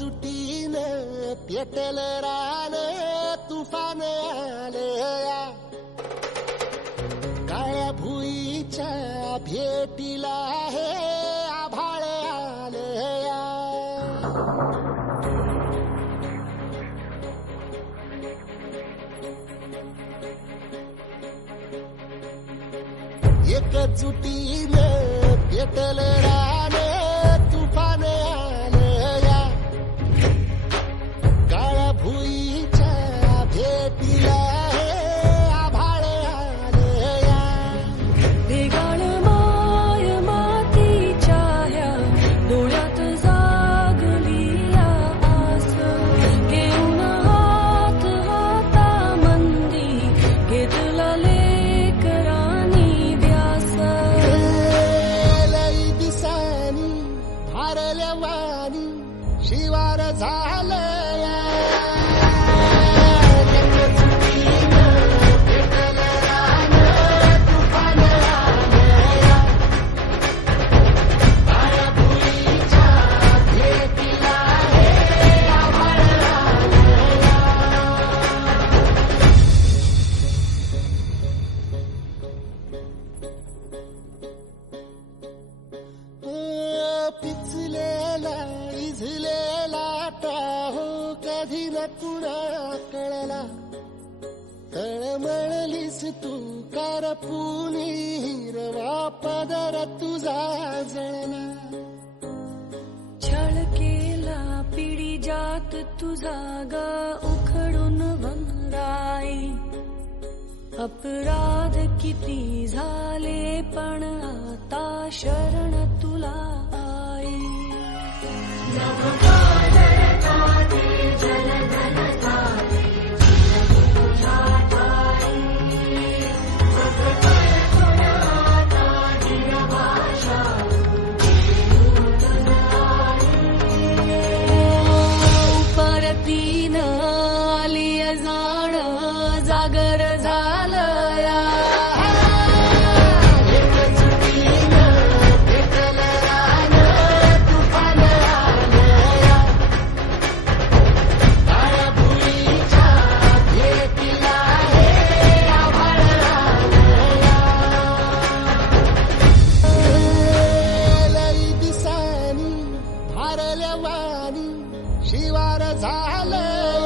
एकजुटीनं पेटल रान तुफान आलया काळ्या भुईच्या भेटीला हे आभाळ आलया एकजुटीने पेटल रा शिवार झालया कुणा कळला तळमळलीस तू कारपुनी हिरवा पदर तुझा जळला. छळ केला पिढी जात तुझा ग उखडून वंगाई अपराध किती झाले पण आता शरण तुला आई. عليه